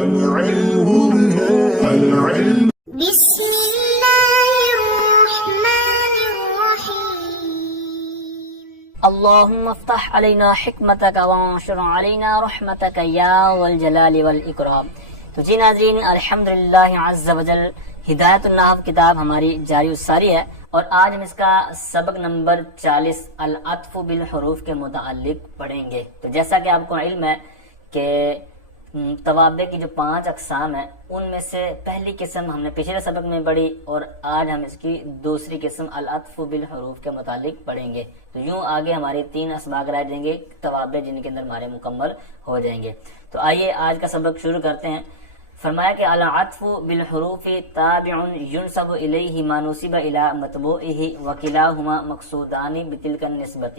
بسم الله الرحمن الرحيم. اللهم افتح علينا حکمتک وانشر علينا رحمتک یا والجلال والاکرام. تو جی ناظرین، الحمدللہ عز وجل ہدایت النحو کتاب ہماری جاری الساری ہے، اور آج ہم اس کا سبق نمبر 40 العطف بالحروف کے متعلق پڑھیں گے. تو جیسا کہ آپ کو علم ہے کہ توابع کی جو 5 اقسام ہیں ان میں سے پہلی قسم ہم نے پچھلے سبق میں پڑھی، اور آج ہم اس کی دوسری قسم العطف بالحروف کے متعلق پڑھیں گے. تو یوں آگے ہماری 3 اسباق رہ جائیں گے، توابع جن کے اندر ہمارے مکمل ہو جائیں گے. تو آئیے آج کا سبق شروع کرتے ہیں. فرمایا کہ العطف بالحروف تابع ينسب الیہ ما نسب الی متبوعہ وکلاہما مقصودان بتلک النسبۃ.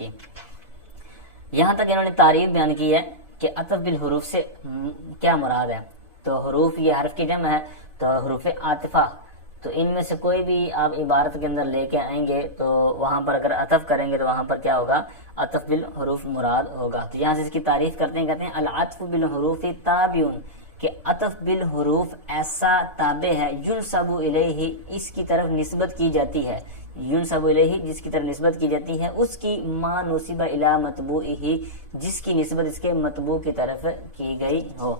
یہاں تک انہوں نے تعریف بیان کی ہے کہ عطف بالحروف سے کیا مراد ہے. تو حروف یہ حرف کی جمع ہے، تو حروف عاطفہ، تو ان میں سے کوئی بھی آپ عبارت کے اندر لے کے آئیں گے تو وہاں پر اگر عطف کریں گے تو وہاں پر کیا ہوگا؟ عطف بالحروف مراد ہوگا. تو یہاں سے اس کی تعریف کرتے ہیں، کہتے ہیں العطف بالحروف تابع، کہ عطف بالحروف ایسا تابع ہے ينسب الیہ، اس کی طرف نسبت کی جاتی ہے، ينسب الیہ جس کی طرف نسبت کی جاتی ہے، اس کی ما نسب الی متبوعہ جس کی نسبت اس کے متبوع کی طرف کی گئی ہو.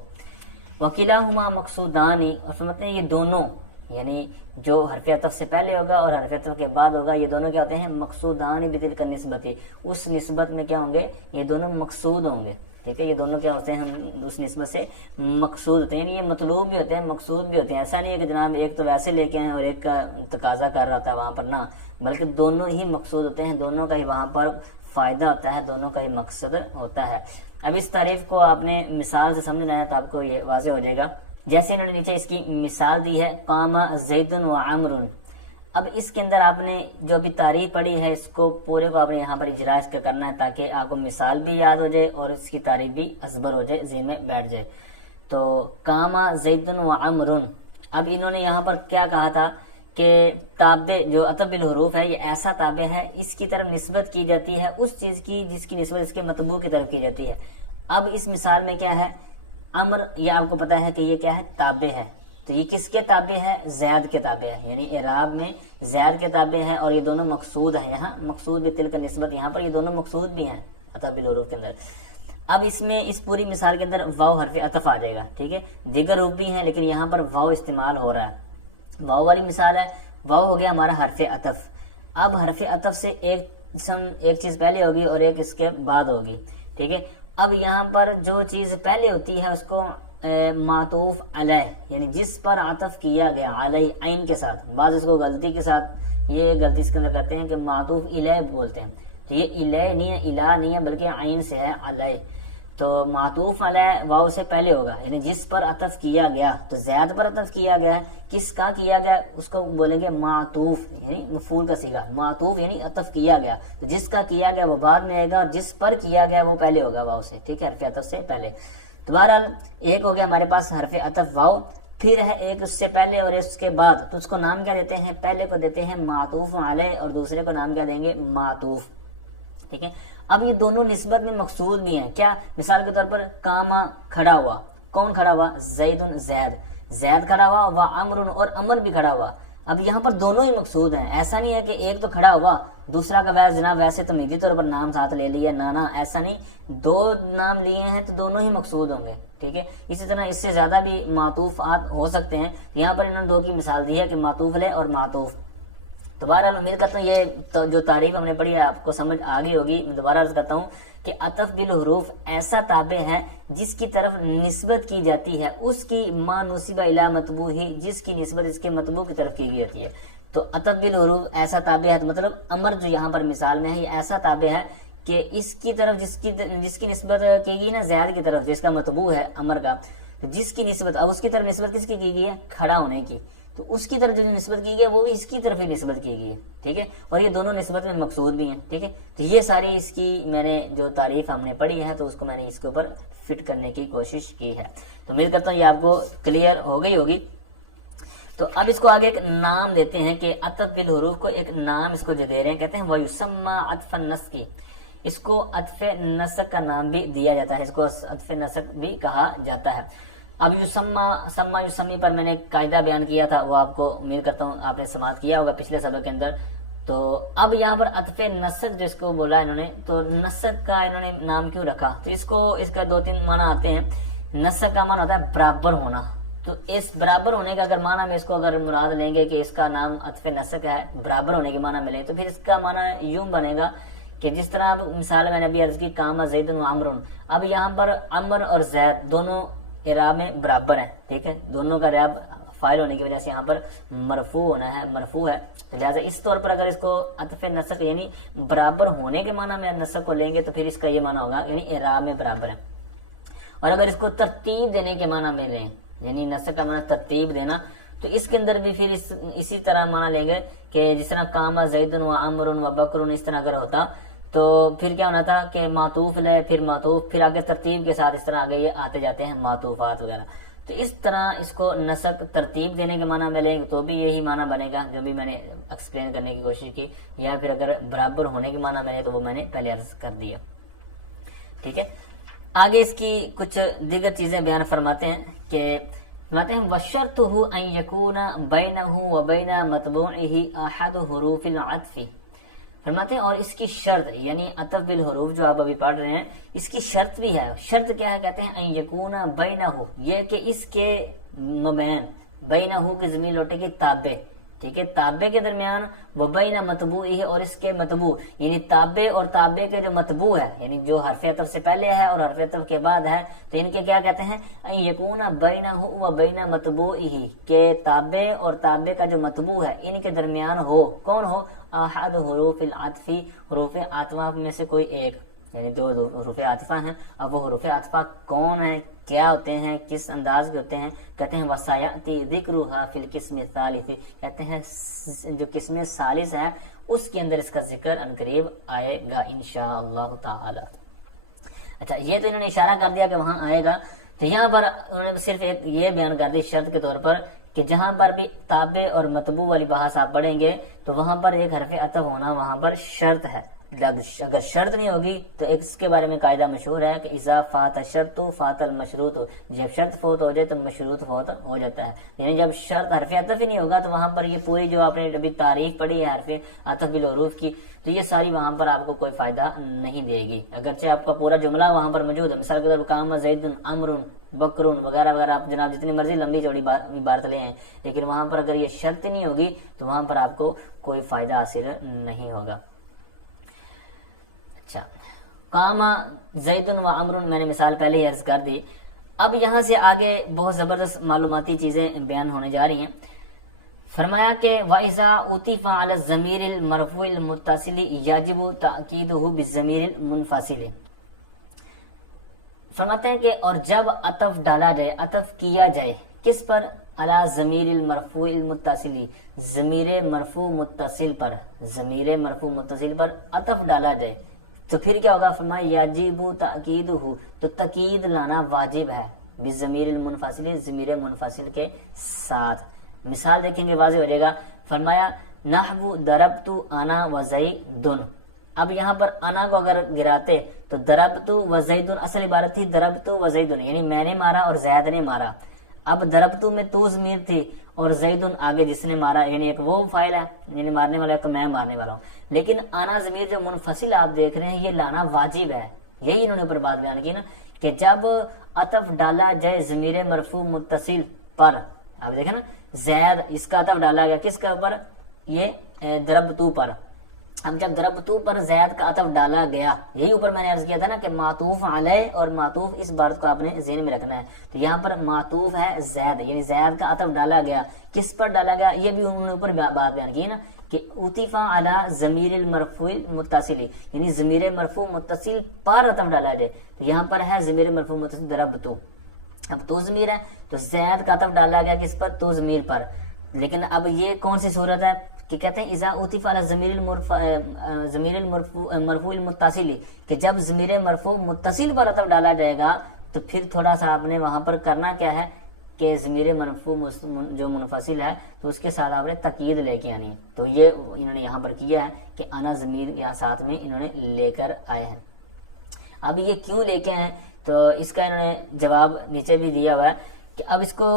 وکلاہما مقصودان، اور فرماتے ہیں یہ دونوں، یعنی جو حرف عطف سے پہلے ہوگا اور حرف عطف کے بعد ہوگا، یہ دونوں کیا ہوتے ہیں؟ مقصودان بتلک النسبۃ، اس نسبت میں کیا ہوں گے؟ یہ دونوں مقصود ہوں گے. ٹھیک ہے، یہ دونوں کیا ہوتے ہیں؟ ہم اس نسبت سے مقصود ہوتے ہیں، یعنی یہ مطلوب بھی ہوتے ہیں، مقصود بھی ہوتے ہیں. ایسا نہیں ہے کہ جناب ایک تو ویسے لے کے آئے اور ایک کا تقاضا کر رہا تھا وہاں پر، نہ، بلکہ دونوں ہی مقصود ہوتے ہیں، دونوں کا ہی وہاں پر فائدہ ہوتا ہے، دونوں کا ہی مقصد ہوتا ہے. اب اس تعریف کو آپ نے مثال سے سمجھنا ہے تو آپ کو یہ واضح ہو جائے گا. جیسے انہوں نے نیچے اس کی مثال دی ہے، قام زید و عمر. اب اس کے اندر آپ نے جو بھی تعریف پڑھی ہے اس کو پورے کو آپ نے یہاں پر اجرا اس کا کرنا ہے، تاکہ آپ کو مثال بھی یاد ہو جائے اور اس کی تعریف بھی ازبر ہو جائے، ذہن میں بیٹھ جائے. تو قام زید و عمر، اب انہوں نے یہاں پر کیا کہا تھا کہ تابع جو عطف بالحروف ہے یہ ایسا تابع ہے، اس کی طرف نسبت کی جاتی ہے اس چیز کی جس کی نسبت اس کے متبوع کی طرف کی جاتی ہے. اب اس مثال میں کیا ہے؟ امر، یہ آپ کو پتا ہے کہ یہ کیا ہے؟ تابع ہے. تو یہ کس کے تابع ہے؟ زید کے تابع ہے، یعنی اعراب میں زید کے تابع ہے، اور یہ دونوں مقصود ہیں. یہاں مقصود بتلک نسبت، یہاں پر یہ دونوں مقصود بھی ہیں عطف بالحروف کے اندر. اب اس میں اس پوری مثال کے اندر واو حرف عطف آ جائے گا. ٹھیک ہے، دیگر حروف بھی ہیں لیکن یہاں پر واو استعمال ہو رہا ہے. واو والی مثال ہے، واو ہو گیا ہمارا حرف عطف. اب حرف عطف سے ایک چیز پہلے ہوگی اور ایک اس کے بعد ہوگی. ٹھیک ہے، اب یہاں پر جو چیز پہلے ہوتی ہے اس کو معطوف علیہ، یعنی جس پر عطف کیا گیا، علیہ عین کے ساتھ. بعض اس کو غلطی کے ساتھ یہ غلطی اس کے اندر کرتے ہیں کہ معطوف الیہ بولتے ہیں. تو یہ الیہ نہیں ہے، الہ نہیں ہے، بلکہ عین سے ہے علیہ. تو معطوف علیہ واو سے پہلے ہوگا، یعنی جس پر عطف کیا گیا. تو زید پر عطف کیا گیا ہے، کس کا کیا گیا؟ اس کو بولیں گے معطوف، یعنی مفعول کا صیغہ. معطوف یعنی عطف کیا گیا، تو جس کا کیا گیا وہ بعد میں آئے گا، اور جس پر کیا گیا وہ پہلے ہوگا واو سے. ٹھیک ہے، حرف عطف سے پہلے. تو بہرحال ایک ہو گیا ہمارے پاس حرف عطف واو، پھر ہے ایک اس سے پہلے اور اس کے بعد. تو اس کو نام کیا دیتے ہیں؟ پہلے کو دیتے ہیں معطوف علیہ اور دوسرے کو نام کیا دیں گے؟ معطوف. ٹھیک ہے، اب یہ دونوں نسبت میں مقصود بھی ہیں. کیا؟ مثال کے طور پر قاما کھڑا ہوا، کون کھڑا ہوا؟ زید، زید کھڑا ہوا، و عمر، اور عمر بھی کھڑا ہوا. اب یہاں پر دونوں ہی مقصود ہیں. ایسا نہیں ہے کہ ایک تو کھڑا ہوا دوسرا کا ویسے جناب ویسے تمہیدی طور پر نام ساتھ لے لیا، نانا، ایسا نہیں. دو نام لیے ہیں تو دونوں ہی مقصود ہوں گے. ٹھیک ہے، اسی طرح اس سے زیادہ بھی معطوفات ہو سکتے ہیں. یہاں پر انہوں نے 2 کی مثال دی ہے کہ معطوف علیہ اور معطوف. تو بہرحال امید کرتا ہوں یہ جو تعریف ہم نے پڑھی ہے آپ کو سمجھ آ گئی ہوگی. میں دوبارہ عرض کرتا ہوں کہ عطف بالحروف ایسا تابع ہے جس کی طرف نسبت کی جاتی ہے اس کی ما نسب الی متبوعہ جس کی نسبت اس کے متبوع کی طرف کی جاتی ہے. تو عطف بالحروف ایسا تابع ہے، تو مطلب امر جو یہاں پر مثال میں ہے یہ ایسا تابع ہے کہ اس کی طرف جس کی نسبت کی گئی نا زید کی طرف، جس کا متبوع ہے امر کا، جس کی نسبت، اب اس کی طرف نسبت کس کی گئی ہے؟ کھڑا ہونے کی. تو اس کی طرف جو نسبت کی گئی ہے وہ اس کی طرف ہی نسبت کی گئی ہے. ٹھیک ہے، اور یہ دونوں نسبت میں مقصود بھی ہیں. ٹھیک ہے، تو یہ ساری اس کی میں نے جو تعریف ہم نے پڑھی ہے تو اس کو میں نے اس کے اوپر فٹ کرنے کی کوشش کی ہے. تو امید کرتا ہوں یہ آپ کو کلیئر ہو گئی ہوگی. تو اب اس کو آگے ایک نام دیتے ہیں کہ عطف بالحروف کو ایک نام اس کو جو دے رہے ہیں، کہتے ہیں وَيُسَمَّى عَطْفَ النَّسْخِ. اس کو عطف نسق کا نام بھی دیا جاتا ہے، اس کو عطف نسق بھی کہا جاتا ہے. اب سما یسمی پر میں نے ایک قاعدہ بیان کیا تھا، وہ آپ کو امید کرتا ہوں آپ نے سماعت کیا ہوگا پچھلے سبق کے اندر. تو اب یہاں پر عطف نسق جو اس کو بولا انہوں نے، تو نسق کا انہوں نے نام کیوں رکھا؟ تو اس کا 2-3 معنی آتے ہیں. نسق کا معنی ہوتا ہے برابر ہونا. تو اس برابر ہونے کا اگر معنی میں اس کو اگر مراد لیں گے کہ اس کا نام عطف نسق ہے، برابر ہونے کے معنی ملے، تو پھر اس کا معنی یوں بنے گا کہ جس طرح اب مثال میں نے ابھی عرض کی قام زید و عمر، اب یہاں پر عمر اور زید دونوں اعراب میں برابر ہیں. ٹھیک ہے، دونوں کا اعراب فاعل ہونے کی وجہ سے یہاں پر مرفوع ہونا ہے، مرفوع ہے. لہٰذا اس طور پر اگر اس کو عطف نسق یعنی برابر ہونے کے معنی میں نسق کو لیں گے تو پھر اس کا یہ معنی ہوگا یعنی اعراب میں برابر ہے. اور اگر اس کو ترتیب دینے کے معنی میں لیں، یعنی نسق کا معنی ترتیب دینا، تو اس کے اندر بھی پھر اسی طرح معنی لیں گے کہ جس طرح قام زید و عمر و بکر اس طرح اگر ہوتا تو پھر کیا ہونا تھا کہ معطوف لے، پھر معطوف، پھر آگے ترتیب کے ساتھ اس طرح آگے یہ آتے جاتے ہیں معطوفات وغیرہ. تو اس طرح اس کو نسق ترتیب دینے کے معنی میں لیں گے تو بھی یہی معنی بنے گا جو بھی میں نے ایکسپلین کرنے کی کوشش کی، یا پھر اگر برابر ہونے کے معنی میں لیں تو وہ میں نے پہلے عرض کر دیا. ٹھیک ہے، آگے اس کی کچھ دیگر چیزیں بیان فرماتے ہیں کہ فرماتے ہیں وَشَرْطُهُ أَن يَكُونَ بَيْنَهُ وَبَيْنَ مَطْبُوعِهِ أَحَدُ حُرُوفِ الْعَطْفِ. فرماتے ہیں اور اس کی شرط یعنی عطف بالحروف جو آپ ابھی پڑھ رہے ہیں، اس کی شرط بھی ہے. شرط کیا ہے؟ کہتے ہیں ان یکون بینہ، یہ کہ اس کے مبین، بینہ کی ضمیر لوٹے گی تابع. ٹھیک ہے، تابع کے درمیان، وہ بین مطبوعی ہے اور اس کے مطبوع، یعنی تابع اور تابع کے جو مطبوع ہے، یعنی جو حرف عطف سے پہلے ہے اور حرف عطف کے بعد ہے، تو ان کے کیا کہتے ہیں؟ ان یکون بینہ و بین مطبوعی، کہ تابع اور تابع کا جو مطبوع ہے ان کے درمیان ہو. کون ہو؟ احد حروف العطف، حروف عاطفہ میں سے کوئی ایک، یعنی 2 حروف عاطفہ ہیں. اب وہ حروف عاطفہ کون ہیں، کیا ہوتے ہیں، کس انداز کے ہوتے ہیں؟ کہتے ہیں وسایاتی ذکرھا فی القسم الثالث، کہتے ہیں جو قسم ثالث ہے اس کے اندر اس کا ذکر عنقریب آئے گا انشاءاللہ تعالی. اچھا، یہ تو انہوں نے اشارہ کر دیا کہ وہاں آئے گا. تو یہاں پر انہوں نے صرف ایک یہ بیان کر دی شرط کے طور پر کہ جہاں پر بھی تابع اور مطبوع والی بحث آپ پڑھیں گے تو وہاں پر ایک حرف عطف ہونا وہاں پر شرط ہے. اگر شرط نہیں ہوگی تو ایک اس کے بارے میں قاعدہ مشہور ہے کہ اذا فات الشرط فات المشروط، جب شرط فوت ہو جائے تو مشروط فوت ہو جاتا ہے. یعنی جب شرط حرف عطف ہی نہیں ہوگا تو وہاں پر یہ پوری جو آپ نے ابھی تعریف پڑھی ہے حرف عطف بالحروف کی، تو یہ ساری وہاں پر آپ کو کوئی فائدہ نہیں دے گی. اگرچہ آپ کا پورا جملہ وہاں پر موجود ہے، مثال کے طور پر قام زید عمر بکر وغیرہ وغیرہ، آپ جناب جتنی مرضی لمبی چوڑی عبارت لے ہیں، لیکن وہاں پر اگر یہ شرط نہیں ہوگی تو وہاں پر آپ کو کوئی فائدہ حاصل نہیں ہوگا. اچھا، قام زید و عمر میں نے مثال پہلے ہی عرض کر دی. اب یہاں سے آگے بہت زبردست معلوماتی چیزیں بیان ہونے جا رہی ہیں. فرمایا کہ وَإِذَا عُطِفَ عَلَى الضَّمِيرِ الْمَرْفُوعِ الْمُتَّصِلِ يَجِبُ تَأْكِيدُهُ بِالضَّمِيرِ الْمُنْفَصِلِ. فرماتے ہیں کہ اور جب عطف ڈالا جائے، عطف کیا جائے کس پر؟ علی ضمیر المرفوع المتصل، ضمیر مرفوع متصل پر، ضمیر مرفوع متصل پر عطف ڈالا جائے تو پھر کیا ہوگا؟ فرمایا یجب تأکیدہ، تو تاکید لانا واجب ہے بالضمیر المنفصل، ضمیر منفصل کے ساتھ. مثال دیکھیں گے واضح ہو جائے گا. فرمایا نحو ضربت انا وزید. اب یہاں پر انا کو اگر گراتے تو ضربت وزید، اصل عبارت تھی ضربت وزید، یعنی میں نے مارا اور زید نے مارا. اب ضربت میں تو ضمیر تھی اور زید آگے جس نے مارا، یعنی ایک وہ فاعل ہے یعنی مارنے والا ہے تو میں مارنے والا ہوں. لیکن انا ضمیر جو منفصل آپ دیکھ رہے ہیں یہ لانا واجب ہے. یہی انہوں نے اوپر بات بیان کی نا کہ جب عطف ڈالا جائے ضمیر مرفوع متصل پر، آپ دیکھیں نا زید، اس کا عطف ڈالا گیا کس کے اوپر؟ یہ ضربتو پر. اب جب ضربتو پر زید کا عطف ڈالا گیا، یہی اوپر میں نے عرض کیا تھا نا کہ معطوف علیہ اور معطوف، اس بات کو آپ نے ذہن میں رکھنا ہے. تو یہاں پر معطوف ہے زید، یعنی زید کا عطف ڈالا گیا. کس پر ڈالا گیا؟ یہ بھی انہوں نے اوپر بات بیان کی نا کہ عطف علی ضمیر المرفوع المتصل، یعنی ضمیر مرفوع متصل پر عطف ڈالا جائے. تو یہاں پر ہے ضمیر مرفوع متصل ضربتو. اب تو ضمیر ہے تو زید کا عطف ڈالا گیا کس پر؟ تو ضمیر پر. لیکن اب یہ کون سی صورت ہے کہ کہتے ہیں اذا عطف علی ضمیر المرفوع المتصل، کہ جب ضمیر مرفوع متصل پر عطف ڈالا جائے گا تو پھر تھوڑا سا آپ نے وہاں پر کرنا کیا ہے کہ ضمیر مرفوع جو منفصل ہے تو اس کے ساتھ آپ نے تاکید لے کے آنی ہے. تو یہ انہوں نے یہاں پر کیا ہے کہ انا ضمیر یہاں ساتھ میں انہوں نے لے کر آئے ہیں. اب یہ کیوں لے کے آئے تو اس کا انہوں نے جواب نیچے بھی دیا ہوا ہے کہ اب اس کو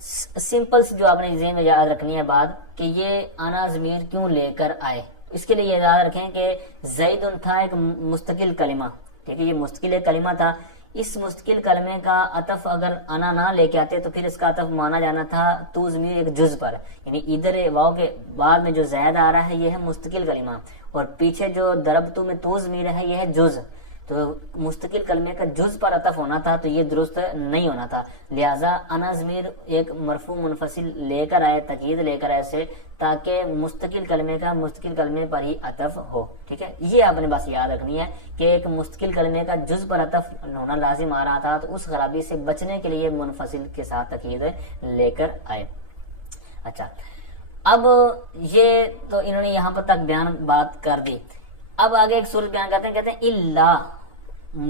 سمپل جو آپ نے ذہن میں یاد رکھنی ہے بات کہ یہ انا ضمیر کیوں لے کر آئے. اس کے لیے یہ یاد رکھیں کہ زید تھا ایک مستقل کلمہ, ٹھیک ہے, یہ مستقل ایک کلمہ تھا. اس مستقل کلمے کا عطف اگر انا نہ لے کے آتے تو پھر اس کا عطف مانا جانا تھا تو ضمیر ایک جز پر, یعنی ادھر واو کے بعد میں جو زید آ رہا ہے یہ ہے مستقل کلمہ, اور پیچھے جو ضربتو میں تو ضمیر ہے یہ ہے جز, تو مستقل کلمے کا جز پر عطف ہونا تھا تو یہ درست نہیں ہونا تھا. لہٰذا انا ضمیر ایک مرفوع منفصل لے کر آئے, تقیید لے کر آئے سے, تاکہ مستقل کلمے کا مستقل کلمے پر ہی عطف ہو. ٹھیک ہے, یہ آپ نے بس یاد رکھنی ہے کہ ایک مستقل کلمے کا جز پر عطف ہونا لازم آ رہا تھا, تو اس خرابی سے بچنے کے لیے منفصل کے ساتھ تقیید لے کر آئے. اچھا, اب یہ تو انہوں نے یہاں پر تک بیان بات کر دی. اب آگے ایک صورت بیان کرتے ہیں الا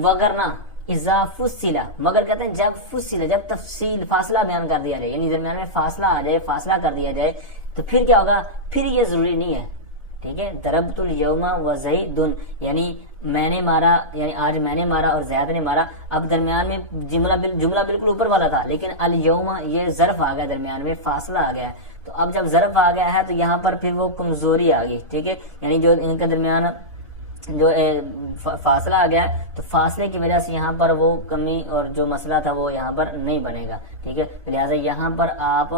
وگرنہ اذا فصل, مگر کہتے ہیں جب فصل, جب تفصیل فاصلہ بیان کر دیا جائے, یعنی درمیان میں فاصلہ آ جائے, فاصلہ کر دیا جائے, تو پھر کیا ہوگا, پھر یہ ضروری نہیں ہے. ٹھیک ہے, ضربت الیوم وزید, یعنی میں نے مارا, یعنی آج میں نے مارا اور زید نے مارا. اب درمیان میں جملہ بالکل اوپر والا تھا, لیکن الیوم یہ ظرف آ گیا, درمیان میں فاصلہ آ گیا. تو اب جب ظرف آ گیا ہے تو یہاں پر پھر وہ کمزوری آ گئی. ٹھیک ہے, یعنی جو ان کے درمیان جو فاصلہ آ گیا تو فاصلے کی وجہ سے یہاں پر وہ کمی اور جو مسئلہ تھا وہ یہاں پر نہیں بنے گا. ٹھیک ہے, لہٰذا یہاں پر آپ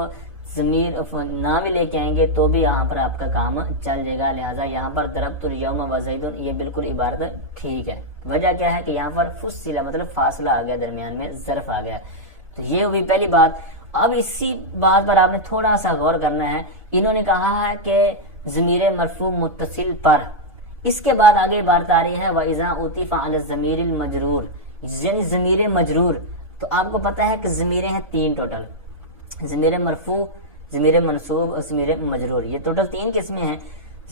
ضمیر نہ بھی لے کے آئیں گے تو بھی یہاں پر آپ کا کام چل جائے گا. لہٰذا یہاں پر ضربت الیوم وزید یہ بالکل عبارت ٹھیک ہے. وجہ کیا ہے کہ یہاں پر فصل مطلب فاصلہ آ گیا, درمیان میں ظرف آ گیا. تو یہ ہوئی پہلی بات. اب اسی بات پر آپ نے تھوڑا سا غور کرنا ہے. انہوں نے کہا ہے کہ ضمیر مرفوع متصل پر, اس کے بعد آگے عبارت آ رہی ہے وَإِذَا عُطِفَ عَلَى الضَّمِيرِ الْمَجْرُورِ, یعنی ضمیر مجرور. تو آپ کو پتہ ہے کہ ضمیریں ہیں 3 ٹوٹل, ضمیر مرفوع, ضمیر منصوب اور ضمیر مجرور. یہ ٹوٹل 3 قسمیں ہیں.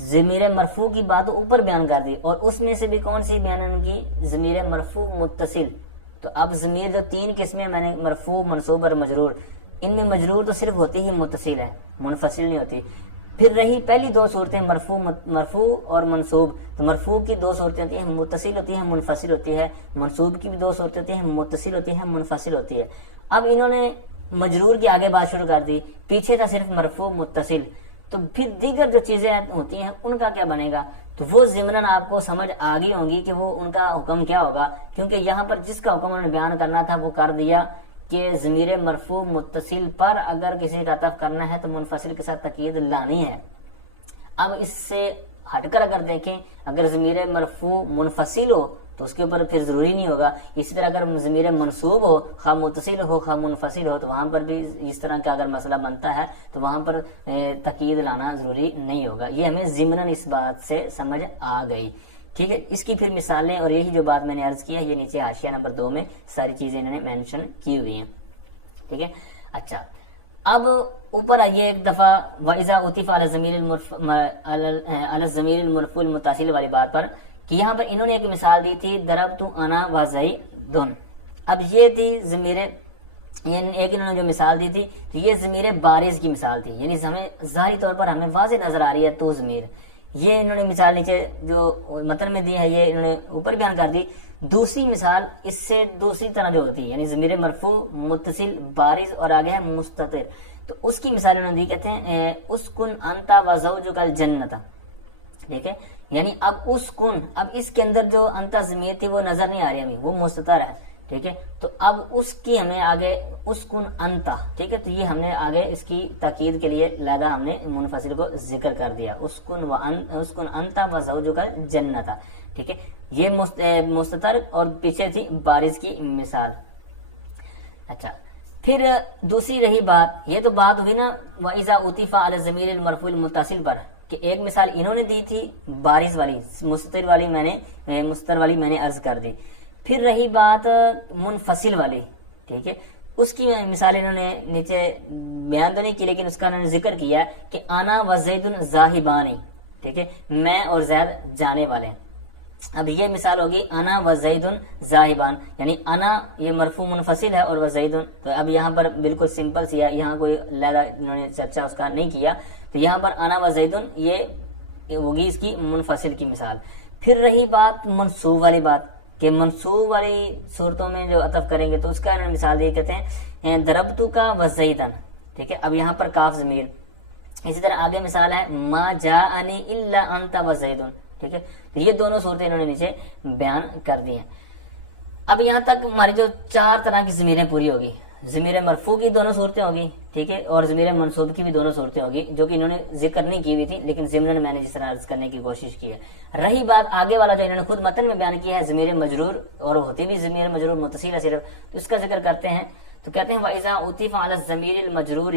ضمیر مرفوع کی بات اوپر بیان کر دی, اور اس میں سے بھی کون سی بیان ان کی, ضمیر مرفوع متصل. تو اب ضمیر جو 3 قسمیں میں نے مرفوع, منصوب اور مجرور, ان میں مجرور تو صرف ہوتی ہی متصل ہے, منفصل نہیں ہوتی. پھر رہی پہلی 2 صورتیں مرفوع اور منصوب. تو مرفوع کی 2 صورتیں ہوتی ہیں, متصل ہوتی ہے, منفصل ہوتی ہے. منصوب کی بھی 2 صورتیں ہوتی ہیں, متصل ہوتی ہے, منفصل ہوتی ہے. اب انہوں نے مجرور کی آگے بات شروع کر دی, پیچھے تھا صرف مرفوع متصل. تو پھر دیگر جو چیزیں ہوتی ہیں ان کا کیا بنے گا, تو وہ ضمناً آپ کو سمجھ آ گئی ہوں گی کہ وہ ان کا حکم کیا ہوگا, کیونکہ یہاں پر جس کا حکم انہوں نے بیان کرنا تھا وہ کر دیا کہ ضمیر مرفوع متصل پر اگر کسی کا عطف کرنا ہے تو منفصل کے ساتھ تقیید لانی ہے. اب اس سے ہٹ کر اگر دیکھیں, اگر ضمیر مرفوع منفصل ہو تو اس کے اوپر پھر ضروری نہیں ہوگا. اسی طرح اگر ضمیر منصوب ہو, خواہ متصل ہو خواہ منفصل ہو, تو وہاں پر بھی اس طرح کا اگر مسئلہ بنتا ہے تو وہاں پر تقیید لانا ضروری نہیں ہوگا. یہ ہمیں ضمناً اس بات سے سمجھ آ گئی. ٹھیک ہے, اس کی پھر مثالیں اور یہی جو بات میں نے عرض کیا یہ نیچے حاشیہ نمبر 2 میں ساری چیزیں انہوں نے مینشن کی ہوئی ہیں. ٹھیک ہے, اچھا اب اوپر آئیے ایک دفعہ وَإِذَا عُطِفَ عَلَى الضَّمِيرِ الْمَرْفُوعِ الْمُتَّصِلِ والی بات پر, کہ یہاں پر انہوں نے ایک مثال دی تھی ضربت انا وزید. اب یہ تھی ضمیر, یعنی ایک انہوں نے جو مثال دی تھی تو یہ ضمیر بارز کی مثال تھی, یعنی ہمیں ظاہری طور پر ہمیں واضح نظر آ رہی ہے تو ضمیر. یہ انہوں نے مثال نیچے جو متن میں دی ہے یہ انہوں نے اوپر بیان کر دی. دوسری مثال اس سے دوسری طرح جو ہوتی ہے, یعنی ضمیر مرفوع متصل بارز اور آگے ہے مستتر, تو اس کی مثال انہوں نے دی, کہتے ہیں اسکن انت وزوجک الجنت. ٹھیک ہے, یعنی اب اسکن, اب اس کے اندر جو انت ضمیر تھی وہ نظر نہیں آ رہی ہمیں, وہ مستتر ہے. ٹھیک ہے, تو اب اس کی ہمیں آگے اسکن انت. ٹھیک ہے, تو یہ ہم نے آگے اس کی تاکید کے لیے لہذا ہم نے منفصل کو ذکر کر دیا, اسکن انت وزوجک الجنت. ٹھیک ہے, یہ مستتر اور پیچھے تھی بارز کی مثال. اچھا, پھر دوسری رہی بات, یہ تو بات ہوئی نا وَإِذَا عُطِفَ عَلَى الضَّمِيرِ الْمَرْفُوعِ الْمُتَّصِلِ پر, کہ ایک مثال انہوں نے دی تھی بارز والی, مستتر والی میں نے عرض کر دی. پھر رہی بات منفصل والی. ٹھیک ہے, اس کی مثال انہوں نے نیچے بیان تو نہیں کی لیکن اس کا انہوں نے ذکر کیا کہ انا وزید ذاہبانی. ٹھیک ہے, میں اور زید جانے والے. اب یہ مثال ہوگی انا وزید ذاہبان, یعنی انا یہ مرفوع منفصل ہے اور وزید, تو اب یہاں پر بالکل سمپل سی ہے, یہاں کوئی لہذا انہوں نے چرچا اس کا نہیں کیا. تو یہاں پر انا وزید یہ ہوگی اس کی منفصل کی مثال. پھر رہی بات منصوب والی بات, کہ منصوب والی صورتوں میں جو عطف کریں گے تو اس کا انہوں نے مثال دی، کہتے ہیں ضربتو کا وزیدن، ٹھیک ہے. اب یہاں پر کاف ضمیر. اسی طرح آگے مثال ہے ما جاءنی الا انت وزیدن، ٹھیک ہے. تو یہ دونوں صورتیں انہوں نے نیچے بیان کر دی ہیں. اب یہاں تک ہماری جو 4 طرح کی ضمیریں پوری ہوگی. ضمیر مرفوع کی دونوں صورتیں ہوگی، ٹھیک ہے، اور ضمیر منصوب کی بھی دونوں صورتیں ہوگی، جو کہ انہوں نے ذکر نہیں کی ہوئی تھی لیکن ضمن میں نے جس طرح عرض کرنے کی کوشش کی ہے. رہی بات آگے والا جو انہوں نے خود متن میں بیان کیا ہے ضمیر مجرور، اور ہوتی بھی ضمیر مجرور متصل ہے صرف، تو اس کا ذکر کرتے ہیں. تو کہتے ہیں وَإِذَا عُطِفَ عَلَى الضَّمِيرِ الْمَجْرُورِ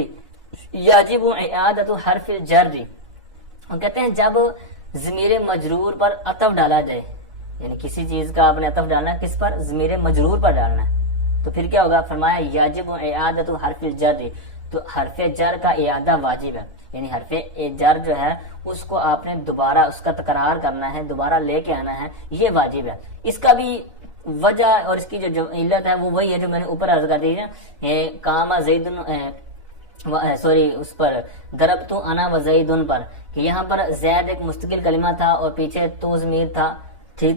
يَجِبُ إِعَادَةُ حَرْفِ الْجَرِّ. اور کہتے ہیں جب ضمیر مجرور پر عطف ڈالا جائے، یعنی کسی چیز کا آپ نے عطف ڈالنا ہے، کس پر؟ ضمیر مجرور پر ڈالنا ہے، تو پھر کیا ہوگا؟ فرمایا یاجب اعادۃ حرف الجر، تو حرف جر کا اعادہ واجب ہے، یعنی حرف جر جو ہے اس کو آپ نے دوبارہ اس کا تکرار کرنا ہے، دوبارہ لے کے آنا ہے، یہ واجب ہے. اس کا بھی وجہ اور اس کی جو علت ہے وہ وہی ہے جو میں نے اوپر عرض کر دی ہے، کام زید اس پر ضربت انا و زیدن پر، کہ یہاں پر زید ایک مستقل کلمہ تھا اور پیچھے تو ضمیر تھا،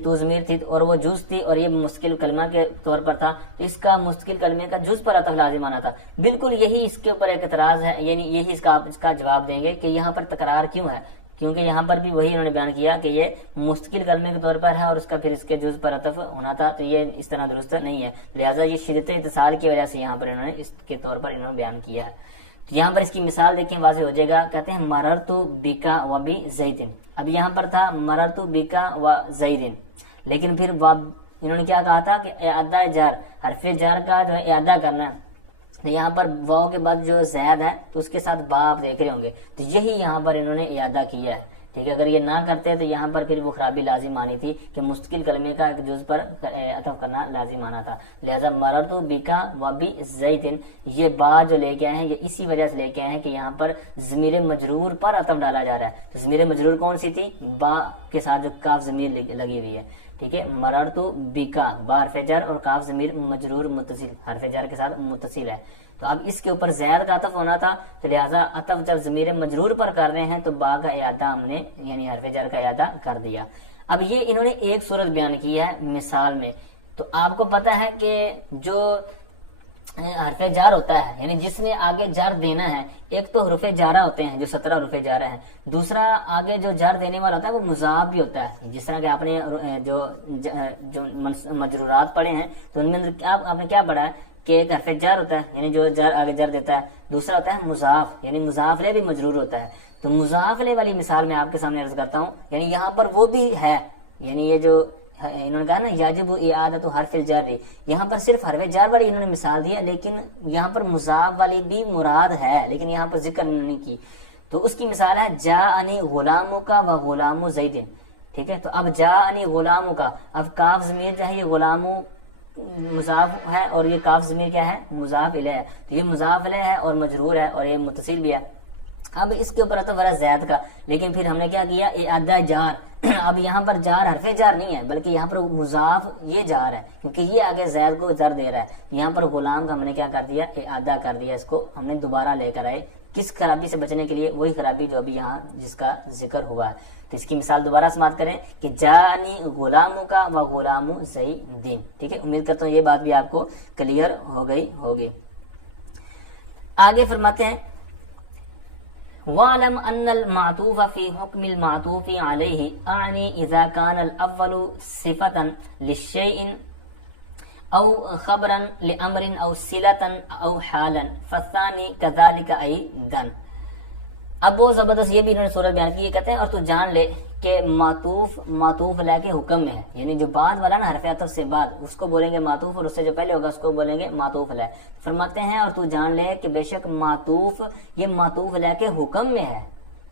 تو ضمیر تھی اور وہ جز تھی اور یہ مستقل کلمہ کے طور پر تھا، تو اس کا مستقل کلمے کا جز پر عطف لازم آنا تھا. بالکل یہی اس کے اوپر ایک اعتراض ہے، یعنی یہی اس کا جواب دیں گے کہ یہاں پر تکرار کیوں ہے، کیونکہ یہاں پر بھی وہی انہوں نے بیان کیا کہ یہ مستقل کلمے کے طور پر ہے اور اس کا پھر اس کے جز پر عطف ہونا تھا، تو یہ اس طرح درست نہیں ہے، لہٰذا یہ شدت اتصال کی وجہ سے یہاں پر انہوں نے اس کے طور پر انہوں نے بیان کیا ہے. تو یہاں پر اس کی مثال دیکھیں واضح ہو جائے گا. کہتے ہیں مررت بکا و بزیدن. اب یہاں پر تھا مررت بکا و زیدن، لیکن پھر انہوں نے کیا کہا تھا کہ اعادہ جر، حرف جر کا جو ہے اعادہ کرنا ہے. تو یہاں پر واو کے بعد جو زید ہے تو اس کے ساتھ با آپ دیکھ رہے ہوں گے، تو یہی یہاں پر انہوں نے اعادہ کیا ہے، ٹھیک ہے. اگر یہ نہ کرتے تو یہاں پر پھر وہ خرابی لازم آنی تھی کہ مستقل کلمے کا ایک جز پر عطف کرنا لازم آنا تھا. لہذا مررت بکا و بزیدن، یہ با جو لے کے آئے ہیں یہ اسی وجہ سے لے کے آئے ہیں کہ یہاں پر ضمیر مجرور پر عطف ڈالا جا رہا ہے. تو ضمیر مجرور کون سی تھی؟ با کے ساتھ جو کاف ضمیر لگی ہوئی ہے، ٹھیک ہے. مررت بکا، با حرف جر اور کاف ضمیر مجرور متصل، حرف جر کے ساتھ متصل ہے. تو اب اس کے اوپر زید کا عطف ہونا تھا، تو لہٰذا عطف جب ضمیر مجرور پر کر رہے ہیں تو با کا اعادہ ہم نے یعنی حرف جر کا اعادہ کر دیا. اب یہ انہوں نے ایک صورت بیان کی ہے مثال میں. تو آپ کو پتہ ہے کہ جو حرف جار ہوتا ہے یعنی جس نے آگے جار دینا ہے، ایک تو حروف جارہ ہوتے ہیں جو 17 حروف جارہ ہیں، دوسرا آگے جو جار دینے والا ہوتا ہے وہ مضاف بھی ہوتا ہے. جس طرح کہ آپ نے جو مجرورات پڑھے ہیں تو ان میں آپ نے کیا پڑھا ہے کہ ایک حرف جار ہوتا ہے یعنی جو جار آگے جار دیتا ہے، دوسرا ہوتا ہے مضاف یعنی مضاف لے بھی مجرور ہوتا ہے. تو مضاف لے والی مثال میں آپ کے سامنے عرض کرتا ہوں، یعنی یہاں پر وہ بھی ہے، یعنی یہ جو انہوں نے کہا نا یاجب اعادۃ حرف الجر، یہاں پر صرف حرف جار والی انہوں نے مثال دیا، لیکن یہاں پر مضاف والی بھی مراد ہے لیکن یہاں پر ذکر نہیں کی. تو اس کی مثال ہے جاءنی غلامک و غلام زید، ٹھیک ہے. تو اب جاءنی غلامک، اب کاف ضمیر جو ہے یہ غلام مضاف ہے اور یہ کاف ضمیر کیا ہے؟ مضاف الیہ ہے. تو یہ مضاف الیہ ہے اور مجرور ہے اور یہ متصل بھی ہے. اب اس کے اوپر عطف ہے زید کا، لیکن پھر ہم نے کیا کیا؟ اعادہ جار. اب یہاں پر جار حرف جار نہیں ہے بلکہ یہاں پر مضاف یہ جار ہے، کیونکہ یہ آگے زید کو زر دے رہا ہے. یہاں پر غلام کا ہم نے کیا کر دیا؟ اعادہ کر دیا، اس کو ہم نے دوبارہ لے کر آئے. کس خرابی سے بچنے کے لیے؟ وہی خرابی جو ابھی یہاں جس کا ذکر ہوا ہے. تو اس کی مثال دوبارہ سماعت کریں کہ جاءنی غلامک و غلام زید، ٹھیک ہے. امید کرتا ہوں یہ بات بھی آپ کو کلیئر ہو گئی ہوگی. آگے فرماتے ہیں وَعْلَمْ أَنَّ الْمَعْطُوفَ فِي حُكْمِ الْمَعْطُوفِ عَلَيْهِ أَعْنِي إِذَا كَانَ الْأَوَّلُ صِفَةً لِلشَّيْءٍ أَوْ خَبْرًا لِأَمْرٍ أَوْ صِلَةً أَوْ حَالًا فَالثَّانِي كَذَلِكَ أَيْضًا. اب وہ زبردست یہ بھی انہوں نے صورت بیان کی، یہ کہتے ہیں اور تو جان لے کہ معطوف علیہ کے حکم میں ہے، یعنی جو بعد والا نا حرف عطف سے بعد اس کو بولیں گے معطوف اور اس سے جو پہلے ہوگا اس کو بولیں گے معطوف علیہ. فرماتے ہیں اور تو جان لے کہ بے شک معطوف یہ معطوف علیہ کے حکم میں ہے.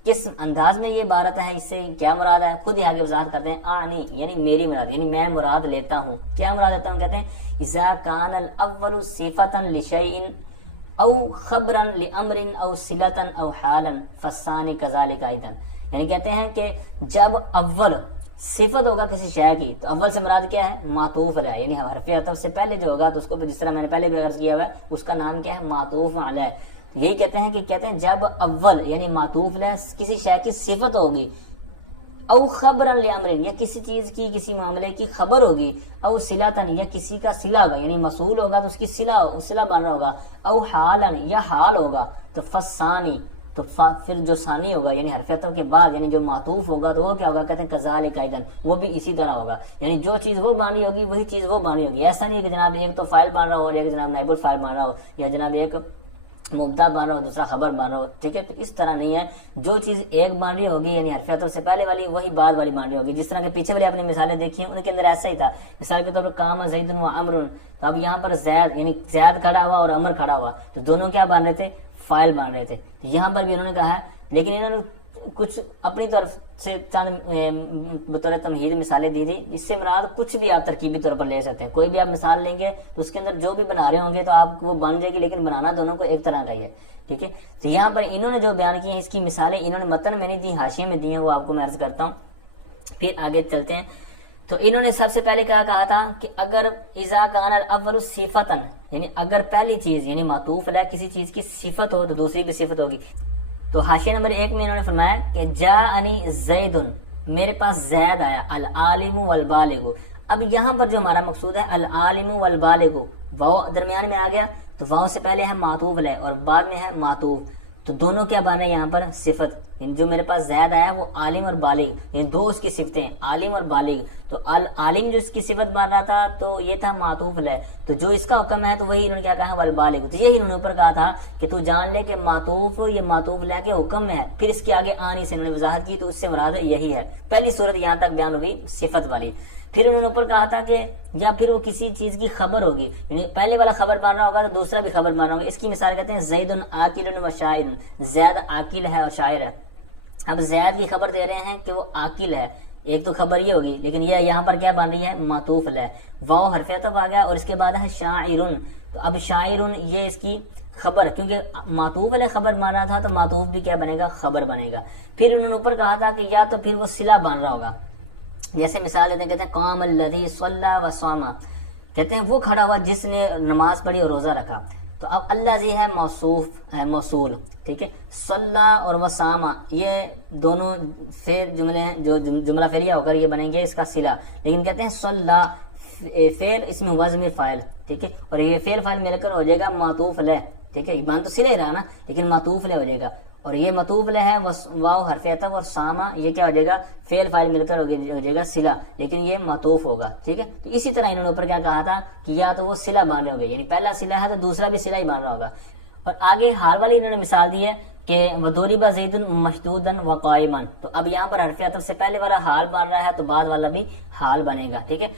کس انداز میں یہ عبارت ہے، اس سے کیا مراد ہے؟ خود ہی آگے وضاحت کرتے ہیں. آنی یعنی میری مراد، یعنی میں مراد لیتا ہوں. کیا مراد لیتا ہوں؟ کہتے ہیں اذا کان الاول صفۃ لشیء او خبرا لامر او صلۃ او حالا فالثانی كذلك ايضا. یعنی کہتے ہیں کہ جب اول صفت ہوگا کسی شے کی تو اول سے مراد کیا ہے؟ معطوف علیہ، یعنی حرف عطف سے پہلے جو ہوگا تو اس کو جس طرح میں نے پہلے بھی عرض کیا ہوا ہے اس کا نام کیا ہے؟ معطوف علیہ. یہی کہتے ہیں کہ جب اول یعنی معطوف علیہ کسی شے کی صفت ہوگی او خبرا لامرن یا کسی چیز کی کسی معاملے کی خبر ہوگی، او صلاتن یا کسی کا صلہ ہوگا یعنی موصول ہوگا تو اس کی صلہ بن رہا ہوگا، او حالن یا حال ہوگا تو فثانی تو پھر جو ثانی ہوگا یعنی حرف عطف کے بعد یعنی جو معطوف ہوگا تو وہ کیا ہوگا، کہتے ہیں کذالک ایضا، وہ بھی اسی طرح ہوگا، یعنی جو چیز وہ بانی ہوگی وہی چیز وہ بانی ہوگی۔ ایسا نہیں ہے کہ جناب ایک تو فاعل بن رہا ہو اور ایک جناب نائب الفاعل بن رہا ہو، یا جناب ایک مبتدا بن رہا ہو دوسرا خبر بن رہا ہو، ٹھیک ہے، تو اس طرح نہیں ہے، جو چیز ایک بن رہی ہوگی یعنی حرف عطف سے پہلے والی وہی بعد والی بن رہی ہوگی۔ جس طرح کے پیچھے والی آپ نے مثالیں دیکھی ہیں ان کے اندر ایسا ہی تھا، مثال کے طور پر قام زید و عمر، تو اب یہاں پر زید یعنی زید کھڑا ہوا اور عمر کھڑا ہوا تو دونوں کیا بن رہے تھے، فاعل بن رہے تھے، تو یہاں پر بھی انہوں نے کہا ہے، لیکن انہوں نے کچھ اپنی طرف سے چند بطور تمہید مثالیں دی تھی، اس سے مراد کچھ بھی آپ ترکیبی طور پر لے سکتے ہیں، کوئی بھی آپ مثال لیں گے تو اس کے اندر جو بھی بنا رہے ہوں گے تو آپ وہ بن جائے گی، لیکن بنانا دونوں کو ایک طرح کا ہی ہے، ٹھیک ہے۔ تو یہاں پر انہوں نے جو بیان کی ہیں اس کی مثالیں انہوں نے متن میں نہیں دی، حاشیے میں دی ہیں، وہ آپ کو میں عرض کرتا ہوں، پھر آگے چلتے ہیں۔ تو انہوں نے سب سے پہلے کہا تھا کہ اگر اذا کان الاول صفتن یعنی اگر پہلی چیز یعنی معطوف علیہ کسی چیز کی صفت ہو تو دوسری بھی صفت ہوگی، تو حاشیہ نمبر 1 میں انہوں نے فرمایا کہ جاءنی زید، میرے پاس زید آیا، العالم والبالغ، اب یہاں پر جو ہمارا مقصود ہے العالم والبالغ، واو درمیان میں آ گیا تو واو سے پہلے ہے معطوف علیہ اور بعد میں ہے معطوف، تو دونوں کیا بنا ہے یہاں پر صفت، یعنی جو میرے پاس زید آیا وہ عالم اور بالغ، یعنی دو اس کی صفتیں ہیں عالم اور بالغ، تو عالم جو اس کی صفت بن رہا تھا تو یہ تھا معطوف علیہ، تو جو اس کا حکم ہے تو وہی انہوں نے کیا کہا والبالغ، تو یہی انہوں نے اوپر کہا تھا کہ تو جان لے کہ معطوف یہ معطوف علیہ کے حکم میں ہے، پھر اس کے آگے آنی سے انہوں نے وضاحت کی تو اس سے مراد یہی ہے، پہلی صورت یہاں تک بیان ہوگی صفت والی، پھر انہوں نے اوپر کہا تھا کہ یا پھر وہ کسی چیز کی خبر ہوگی، یعنی پہلے والا خبر بن رہا ہوگا تو دوسرا بھی خبر بن رہا ہوگا، اس کی مثال کہتے ہیں زید عاقل و شاعر، زید عاقل ہے اور شاعر ہے، اب زید کی خبر دے رہے ہیں کہ وہ عاقل ہے، ایک تو خبر یہ ہوگی، لیکن یہ یہاں پر کیا بن رہی ہے معطوف علیہ، واو حرف عطف آ گیا اور اس کے بعد ہے شاعر، تو اب شاعر یہ اس کی خبر، کیونکہ معطوف علیہ خبر بن رہا تھا تو معطوف بھی کیا بنے گا، خبر بنے گا۔ پھر انہوں نے اوپر کہا تھا کہ یا تو پھر وہ صلہ بن رہا ہوگا، جیسے مثال دیتے ہیں، کہتے ہیں قام الذی صلی و صام، کہتے ہیں وہ کھڑا ہوا جس نے نماز پڑھی اور روزہ رکھا، تو اب الذی ہے موصوف ہے موصول، ٹھیک ہے، صلی اور وصام یہ دونوں فعل جملے ہیں جو جملہ فعلیہ ہو کر یہ بنیں گے اس کا صلہ، لیکن کہتے ہیں صلی فعل اس میں وزن فاعل، ٹھیک ہے، اور یہ فعل فاعل مل کر ہو جائے گا معطوف علیہ، ٹھیک ہے، بان تو صلہ ہی رہا نا لیکن معطوف علیہ ہو جائے گا، اور یہ معطوف علیہ ہے واو حرف عطف اور سامہ یہ کیا ہو جائے گا، فعل فاعل مل کر ہو جائے گا صلہ، لیکن یہ معطوف ہوگا، ٹھیک ہے۔ تو اسی طرح انہوں نے اوپر کیا کہا تھا کہ یا تو وہ صلہ بن رہے ہوگے، یعنی پہلا صلہ ہے تو دوسرا بھی صلہ ہی بن رہا ہوگا، اور آگے حال والی انہوں نے مثال دی ہے کہ وضرب زید مشدودا وقائما، تو اب یہاں پر حرف عطف سے پہلے والا حال بن رہا ہے تو بعد والا بھی حال بنے گا، ٹھیک ہے۔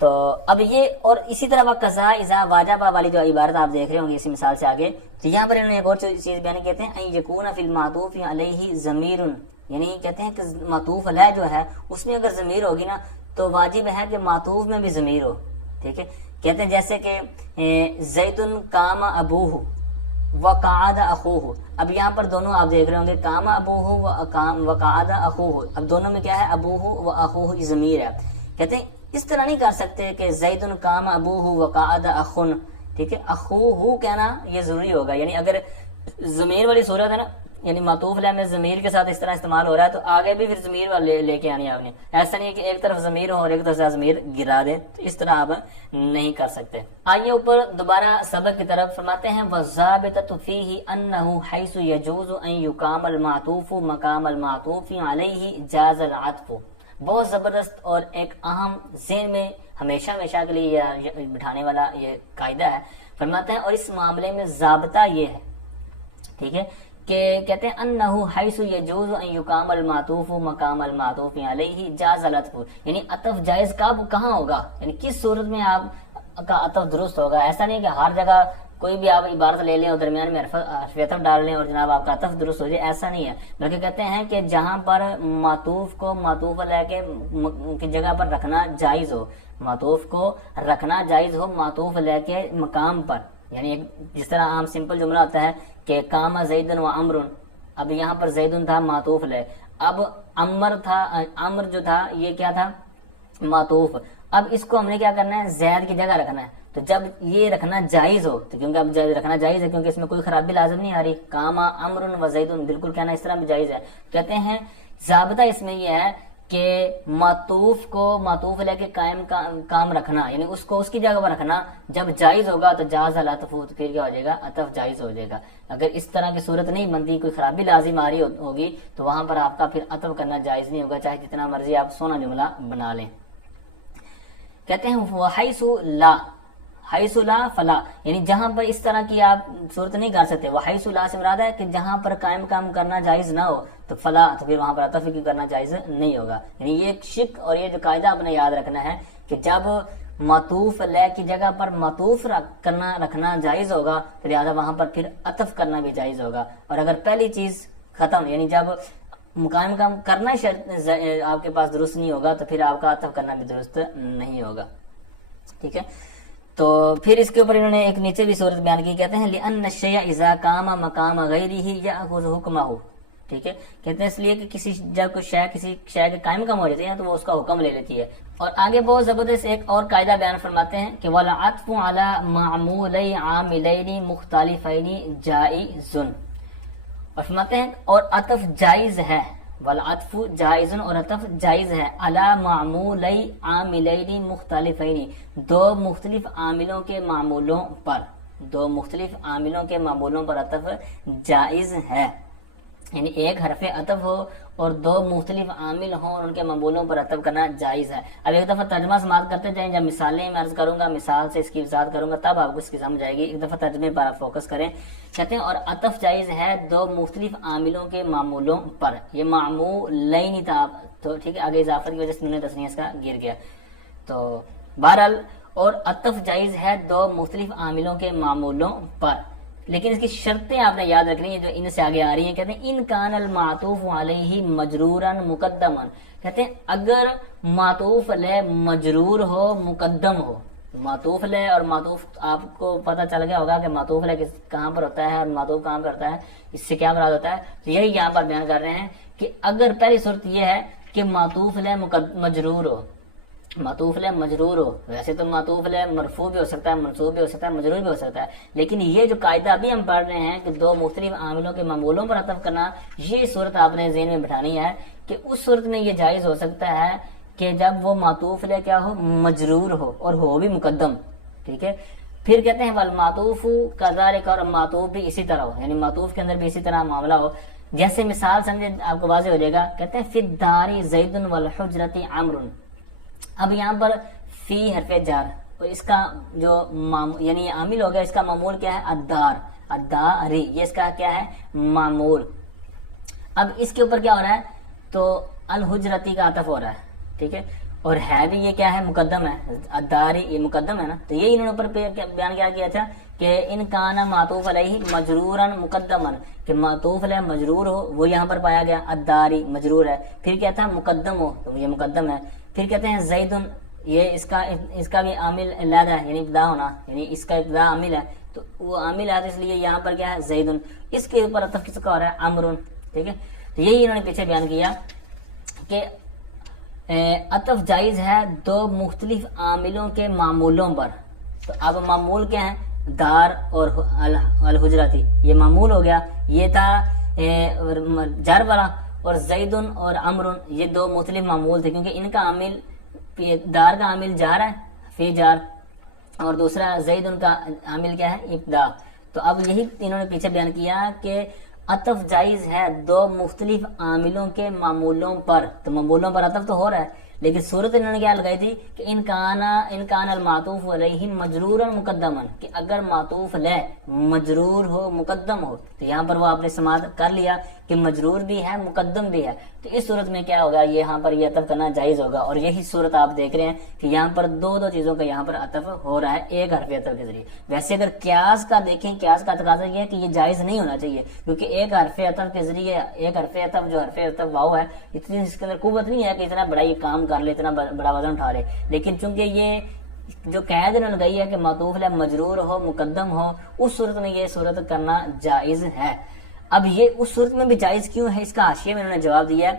تو اب یہ اور اسی طرح وقضا اذا واجب والی جو عبارت آپ دیکھ رہے ہوں گے اسی مثال سے آگے، تو یہاں پر انہوں نے ایک اور چیز بیان کہتے ہیں ان یکون فی المعطوف علیہ ضمیر، یعنی کہتے ہیں کہ معطوف علیہ جو ہے اس میں اگر ضمیر ہوگی نا تو واجب ہے کہ معطوف میں بھی ضمیر ہو، ٹھیک ہے، کہتے ہیں جیسے کہ زید قام ابوہ وقعد اخوہ، اب یہاں پر دونوں آپ دیکھ رہے ہوں گے قام ابوہ وقعد اخوہ، اب دونوں میں کیا ہے ابوہ و اخوہ ضمیر ہے، کہتے ہیں اس طرح نہیں کر سکتے کہ زید قام ابوہ وقعد اخن، ٹھیک ہے، اخوہ کہنا یہ ضروری ہوگا، یعنی اگر ضمیر والی صورت ہے نا یعنی معطوف علیہ میں ضمیر کے ساتھ اس طرح استعمال ہو رہا ہے تو آگے بھی پھر ضمیر لے کے آنی ہے آپ نے، ایسا نہیں ہے کہ ایک طرف ضمیر ہو اور ایک طرف ضمیر گرا دے، تو اس طرح آپ نہیں کر سکتے۔ آئیے اوپر دوبارہ سبق کی طرف فرماتے ہیں وَالضَّابِطَةُ فِيهِ أَنَّهُ حَيْثُ يَجُوزُ أَن يُقَامَ الْمَعْطُوفُ مَقَامَ الْمَعْطُوفِ عَلَيْهِ جَازَ الْعَطْفُ، بہت زبردست اور ایک اہم ذہن میں ہمیشہ کے لیے بٹھانے والا یہ قاعدہ ہے، فرماتے ہیں اور اس معاملے میں ضابطہ یہ ہے، ٹھیک ہے، کہ کہتے ہیں انہو حیث یجوز ان یقام المعطوف مقام المعطوف علیہ جاز العطف، یعنی عطف جائز کب کہاں ہوگا، یعنی کس صورت میں آپ کا عطف درست ہوگا، ایسا نہیں کہ ہر جگہ کوئی بھی آپ عبارت لے لیں اور درمیان میں حرف عطف ڈال لیں اور جناب آپ کا عطف درست ہو جائے، ایسا نہیں ہے، بلکہ کہتے ہیں کہ جہاں پر معطوف کو معطوف علیہ کی جگہ پر رکھنا جائز ہو، معطوف کو رکھنا جائز ہو معطوف علیہ کے مقام پر، یعنی جس طرح عام سمپل جملہ ہوتا ہے کہ قام زید و عمر، اب یہاں پر زید تھا معطوف علیہ، اب عمر جو تھا یہ کیا تھا معطوف، اب اس کو ہم نے کیا کرنا ہے زید کی جگہ رکھنا ہے، تو جب یہ رکھنا جائز ہو تو کیونکہ اب رکھنا جائز ہے کیونکہ اس میں کوئی خرابی لازم نہیں آ رہی، قام عمر و زید بالکل کہنا اس طرح بھی جائز ہے، کہتے ہیں ضابطہ اس میں یہ ہے کہ معطوف کو معطوف علیہ کے قائم کام رکھنا، یعنی اس کو اس کی جگہ پر رکھنا جب جائز ہوگا تو جاز العطف، تو پھر کیا ہو جائے گا، عطف جائز ہو جائے گا۔ اگر اس طرح کی صورت نہیں بنتی، کوئی خرابی لازم آ رہی ہوگی تو وہاں پر آپ کا پھر عطف کرنا جائز نہیں ہوگا، چاہے جتنا مرضی آپ سونا جملہ بنا لیں۔ کہتے ہیں وحیث لا، حیث لا فلا، یعنی جہاں پر اس طرح کی آپ صورت نہیں کر سکتے، وحیث لا سے مراد ہے کہ جہاں پر قائم کام کرنا جائز نہ ہو تو فلا، تو پھر وہاں پر عطف کی کرنا جائز نہیں ہوگا۔ یعنی یہ ایک شک اور یہ جو قاعدہ آپ نے یاد رکھنا ہے کہ جب معطوف علیہ کی جگہ پر معطوف رکھنا جائز ہوگا تو لہٰذا وہاں پر پھر عطف کرنا بھی جائز ہوگا، اور اگر پہلی چیز ختم، یعنی جب قائم کام کرنا شرط آپ کے پاس درست نہیں ہوگا تو پھر آپ کا عطف کرنا بھی درست نہیں ہوگا۔ ٹھیک ہے، تو پھر اس کے اوپر انہوں نے ایک نیچے بھی صورت بیان کی، کہتے ہیں لِأَنَّ الشَّيْءَ إِذَا قَامَ مَقَامَ غَيْرِهِ يَأْخُذُ حُكْمَهُ۔ ٹھیک ہے، کہتے ہیں اس لیے کہ جب کوئی شے کسی شے کے قائم کام ہو جاتی ہے تو وہ اس کا حکم لے لیتی ہے۔ اور آگے بہت زبردست ایک اور قاعدہ بیان فرماتے ہیں کہ وَالْعَطْفُ عَلَى مَعْمُولَيْ عَامِلَيْنِ مُخْتَلِفَيْنِ جَائِزٌ، اور فرماتے ہیں اور عطف جائز ہے، والعطف جائز، اور عطف جائز ہے، علی معمولی عاملین مختلفین، دو مختلف عاملوں کے معمولوں پر، دو مختلف عاملوں کے معمولوں پر عطف جائز ہے، یعنی ایک حرف عطف ہو اور دو مختلف عامل ہوں اور ان کے معمولوں پر عطف کرنا جائز ہے۔ اب ایک دفعہ ترجمہ سماعت کرتے جائیں، جب مثالیں میں عرض کروں گا، مثال سے اس کی وضاحت کروں گا تب آپ کو اس کی سمجھ آئے گی۔ ایک دفعہ ترجمے پر آپ فوکس کریں۔ کہتے ہیں اور عطف جائز ہے دو مختلف عاملوں کے معمولوں پر، یہ معمولین تھا تو ٹھیک ہے، آگے اضافت کی وجہ سے انہوں نے تسنیہ اس کا گر گیا، تو بہرحال اور عطف جائز ہے دو مختلف عاملوں کے معمولوں پر، لیکن اس کی شرطیں آپ نے یاد رکھنی ہیں جو ان سے آگے آ رہی ہیں۔ کہتے ہیں ان کان المعطوف علیہ مجرورا مقدما، کہتے ہیں اگر معطوف علیہ مجرور ہو مقدم ہو، معطوف علیہ اور معطوف آپ کو پتہ چل گیا ہوگا کہ معطوف علیہ کہاں پر ہوتا ہے اور معطوف کہاں پر ہوتا ہے، اس سے کیا مراد ہوتا ہے، تو یہی یہاں پر بیان کر رہے ہیں کہ اگر پہلی صورت یہ ہے کہ معطوف علیہ مجرور ہو، معطوف علیہ مجرور ہو، ویسے تو معطوف علیہ مرفوع بھی ہو سکتا ہے، منصوب بھی ہو سکتا ہے، مجرور بھی ہو سکتا ہے، لیکن یہ جو قاعدہ ابھی ہم پڑھ رہے ہیں کہ دو مختلف عاملوں کے معمولوں پر عطف کرنا، یہ صورت آپ نے ذہن میں بٹھانی ہے کہ اس صورت میں یہ جائز ہو سکتا ہے کہ جب وہ معطوف علیہ کیا ہو، مجرور ہو اور ہو بھی مقدم۔ ٹھیک ہے، پھر کہتے ہیں والمعطوف کذالک، اور معطوف بھی اسی طرح ہو، یعنی معطوف کے اندر بھی اسی طرح معاملہ ہو۔ جیسے مثال سمجھے آپ کو واضح ہو جائے گا، کہتے ہیں فی الدار زید والحجرۃ عمرو، اب یہاں پر فی حرف جار، اور اس کا جو یعنی عامل ہو گیا، اس کا معمول کیا ہے، الدار، الداری، یہ اس کا کیا ہے، معمول۔ اب اس کے اوپر کیا ہو رہا ہے، تو الحجرتی کا عطف ہو رہا ہے، ٹھیک ہے، اور ہے بھی یہ کیا ہے، مقدم ہے، الداری یہ مقدم ہے نا، تو یہ انہوں نے اوپر بیان کیا تھا کہ ان کان معطوف علیہ مجرورا مقدما، کہ معطوف علیہ مجرور ہو، وہ یہاں پر پایا گیا، الداری مجرور ہے، پھر کیا تھا، مقدم ہو، تو یہ مقدم ہے، پھر کہتے ہیں زیدن، یہ اس کا بھی عامل علیحدہ ہے، یعنی ابتدا ہونا، یعنی اس کا ابتدا عامل ہے، تو وہ عامل ہے، اس لیے یہاں پر کیا ہے، زیدن، اس کے اوپر عطف کس کا ہو رہا ہے، عمرن۔ ٹھیک ہے، تو یہی انہوں نے پیچھے بیان کیا کہ عطف جائز ہے دو مختلف عاملوں کے معمولوں پر، تو اب معمول کیا ہے، دار اور الحجرتی، یہ معمول ہو گیا، یہ تھا جر والا، اور زیدن اور عمرن یہ دو مختلف معمول تھے، کیونکہ ان کا عامل دار کا عامل جار ہے، فی جار، اور دوسرا زیدن کا عامل کیا ہے، ابتدا۔ تو اب یہی انہوں نے پیچھے بیان کیا کہ عطف جائز ہے دو مختلف عاملوں کے معمولوں پر، تو معمولوں پر عطف تو ہو رہا ہے، لیکن صورت انہوں نے کیا لگائی تھی کہ ان کان المعطوف علیہ مجرورا مقدما، کہ اگر معطوف علیہ مجرور ہو مقدم ہو، تو یہاں پر وہ آپ نے سماعت کر لیا کہ مجرور بھی ہے مقدم بھی ہے، تو اس صورت میں کیا ہوگا، یہاں پر یہ عطف کرنا جائز ہوگا، اور یہی صورت آپ دیکھ رہے ہیں کہ یہاں پر دو چیزوں کا یہاں پر عطف ہو رہا ہے ایک حرف عطف کے ذریعے۔ ویسے اگر قیاس کا دیکھیں، قیاس کا تقاضا یہ ہے کہ یہ جائز نہیں ہونا چاہیے، کیونکہ ایک حرف عطف کے ذریعے، ایک حرف عطف جو حرف عطف واو ہے، اتنی اس کے اندر قوت نہیں ہے کہ اتنا بڑا یہ کام کر لے، اتنا بڑا وزن اٹھا لے، لیکن چونکہ یہ جو قید انہوں نے گئی ہے کہ معطوف علیہ مجرور ہو مقدم ہو، اس صورت میں یہ صورت کرنا جائز ہے۔ اب یہ اس صورت میں بھی جائز کیوں ہے، اس کا حاشیے میں انہوں نے جواب دیا ہے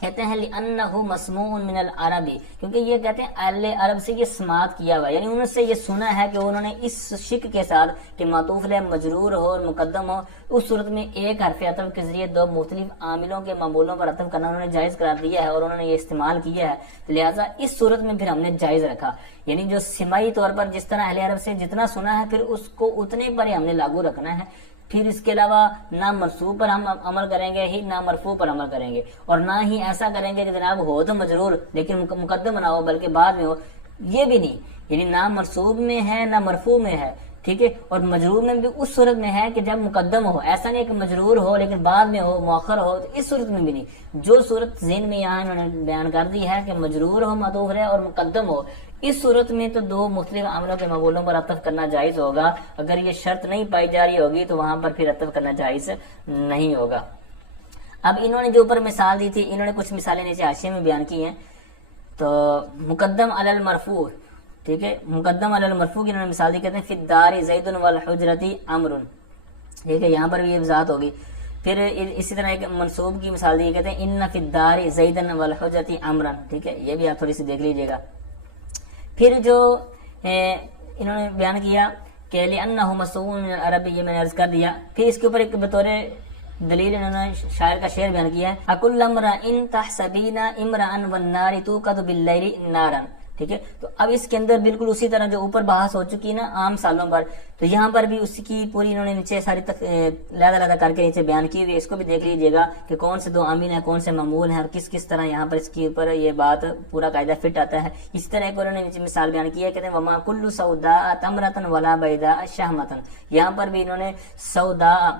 کہتے ہیں لِأَنَّهُ مَسْمُوعٌ مِنَ الْعَرَبِ، کیونکہ یہ کہتے ہیں اہل عرب سے یہ سماعت کیا ہوا، یعنی انہوں سے یہ سنا ہے کہ انہوں نے اس شک کے ساتھ کہ معطوف علیہ مجرور ہو اور مقدم ہو، اس صورت میں ایک حرف عطف کے ذریعے دو مختلف عاملوں کے معمولوں پر عطف کرنا انہوں نے جائز قرار دیا ہے اور انہوں نے یہ استعمال کیا ہے، لہٰذا اس صورت میں پھر ہم نے جائز رکھا، یعنی جو سماعی طور پر جس طرح اہل عرب سے جتنا سنا ہے پھر اس کو اتنے پر ہی ہم نے لاگو رکھنا ہے، پھر اس کے علاوہ نہ مرفوع پر ہم عمل کریں گے ہی نہ مرفوع پر عمل کریں گے، اور نہ ہی ایسا کریں گے کہ جناب ہو تو مجرور لیکن مقدم نہ ہو بلکہ بعد میں ہو، یہ بھی نہیں، یعنی نہ منصوب میں ہے نہ مرفوع میں ہے، ٹھیک ہے، اور مجرور میں بھی اس صورت میں ہے کہ جب مقدم ہو، ایسا نہیں کہ مجرور ہو لیکن بعد میں ہو مؤخر ہو، تو اس صورت میں بھی نہیں، جو صورت ذہن میں یہاں انہوں نے بیان کر دی ہے کہ مجرور ہو معطوف ہے اور مقدم ہو، اس صورت میں تو دو مختلف عاملوں کے مقولوں پر عطف کرنا جائز ہوگا، اگر یہ شرط نہیں پائی جا رہی ہوگی تو وہاں پر پھر عطف کرنا جائز نہیں ہوگا۔ اب انہوں نے جو اوپر مثال دی تھی، انہوں نے کچھ مثالیں نیچے حاشیے میں بیان کی ہیں، تو مقدم علی المرفوع، ٹھیک ہے، مقدم علی المرفوع کی انہوں نے مثال دی، کہتے ہیں فی الدار زید والحجرۃ عمرو، ٹھیک ہے، یہاں پر بھی یہ وضاحت ہوگی۔ پھر اسی طرح ایک منصوب کی مثال دی، کہتے ہیں ان فی الدار زید والحجرۃ عمرا، ٹھیک ہے، یہ بھی آپ تھوڑی سی دیکھ لیجئے گا۔ پھر جو انہوں نے بیان کیا کہ لِأَنَّهُ مَسْمُوعٌ مِنَ الْعَرَبِ، یہ میں نے عرض کر دیا۔ پھر اس کے اوپر ایک بطور دلیل انہوں نے شاعر کا شعر بیان کیا ہے، اَكُلَّ امْرَئٍ تَحْسَبِينَ امْرَأً وَالنَّارِ تُوقَدُ بِاللَّيْلِ نَارًا، ٹھیک ہے، تو اب اس کے اندر بالکل اسی طرح جو اوپر بحث ہو چکی نا عام سالوں پر، تو یہاں پر بھی اس کی پوری انہوں نے نیچے ساری علیحدہ کر کے نیچے بیان کی ہوئی، اس کو بھی دیکھ لیجئے گا کہ کون سے دو عامل ہیں کون سے معمول ہیں اور کس کس طرح یہاں پر اس کے اوپر یہ بات پورا قاعدہ فٹ آتا ہے۔ اسی طرح ایک انہوں نے نیچے مثال بیان کی ہے، کہتے ہیں وما کل سوداء تمرۃ ولا بیضاء شہمۃ، یہاں پر بھی انہوں نے سوداء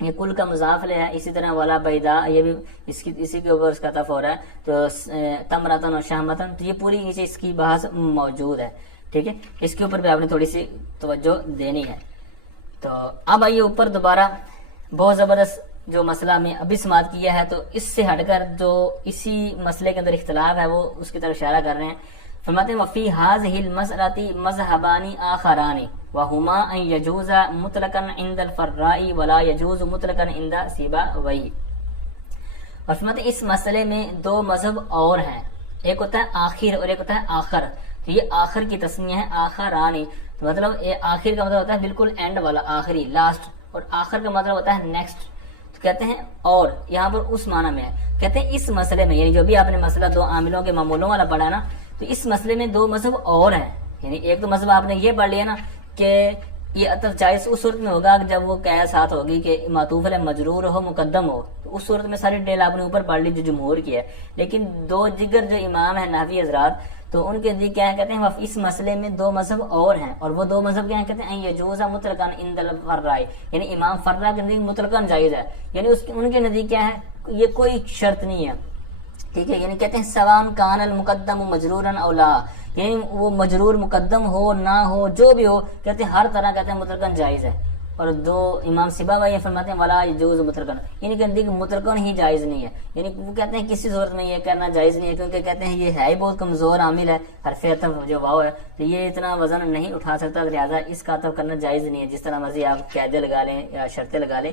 یہ کل کا مضاف ہے، اسی طرح والا بیضاء یہ بھی اسی کے اوپر اس کا عطف ہو رہا ہے، تو تمرتن اور شہمتن، تو یہ پوری نیچے اس کی بحث موجود ہے، ٹھیک ہے، اس کے اوپر بھی آپ نے تھوڑی سی توجہ دینی ہے۔ تو اب آئیے اوپر دوبارہ بہت زبردست جو مسئلہ میں ابھی سماعت کیا ہے، تو اس سے ہٹ کر جو اسی مسئلے کے اندر اختلاف ہے وہ اس کی طرف اشارہ کر رہے ہیں۔ فرماتے ہیں وفی هذه المسألة مذهبان آخران وهما ان يجوز مطلقا عند الفراء ولا يجوز مطلقا عند سیبویہ، اور فرماتے ہیں اس مسئلے میں دو مذہب اور ہیں، ایک ہوتا ہے آخر اور ایک ہوتا ہے آخر، تو یہ آخر کی تسمیہ ہے آخرانی، تو مطلب آخر کا مطلب ہوتا ہے بالکل اینڈ والا، آخری لاسٹ، اور آخر کا مطلب ہوتا ہے نیکسٹ، تو کہتے ہیں اور یہاں پر اس معنی میں ہے، کہتے ہیں اس مسئلے میں یعنی جو بھی آپ نے مسئلہ دو عاملوں کے معمولوں والا پڑھا نا، تو اس مسئلے میں دو مذہب اور ہیں، یعنی ایک تو مذہب آپ نے یہ پڑھ لیا نا کہ یہ عطف جائز اس صورت میں ہوگا جب وہ قید ساتھ ہوگی کہ معطوف علیہ مجرور ہو مقدم ہو، تو اس صورت میں ساری ڈیل آپ نے اوپر پڑھ لی جو جمہور کی ہے، لیکن دو جگر جو امام ہیں نحوی حضرات، تو ان کے نزدیک کیا ہے، کہتے ہیں اس مسئلے میں دو مذہب اور ہیں، اور وہ دو مذہب کیا ہیں، کہتے ہیں یجوز مطلقاً عند الفراء، یعنی امام فرا کے نزدیک مطلقاً جائز ہے، یعنی ان کے نزدیک کیا ہے یہ کوئی شرط نہیں ہے، ٹھیک ہے، یعنی کہتے ہیں سواء کان المقدم مجرورا او لا، یعنی وہ مجرور مقدم ہو نہ ہو جو بھی ہو، کہتے ہیں ہر طرح کہتے ہیں مطلقاً جائز ہے۔ اور دو امام سیبویہ فرماتے ہیں ولا یجوز مطلقاً، یعنی کہ مطلقاً ہی جائز نہیں ہے، یعنی وہ کہتے ہیں کسی صورت میں یہ کرنا جائز نہیں ہے، کیونکہ کہتے ہیں یہ ہے ہی بہت کمزور عامل ہے، حرف عطف جو واو ہے، تو یہ اتنا وزن نہیں اٹھا سکتا، لہٰذا اس کا عطف کرنا جائز نہیں ہے، جس طرح مرضی آپ قاعدے لگا لیں یا شرطیں لگا لیں۔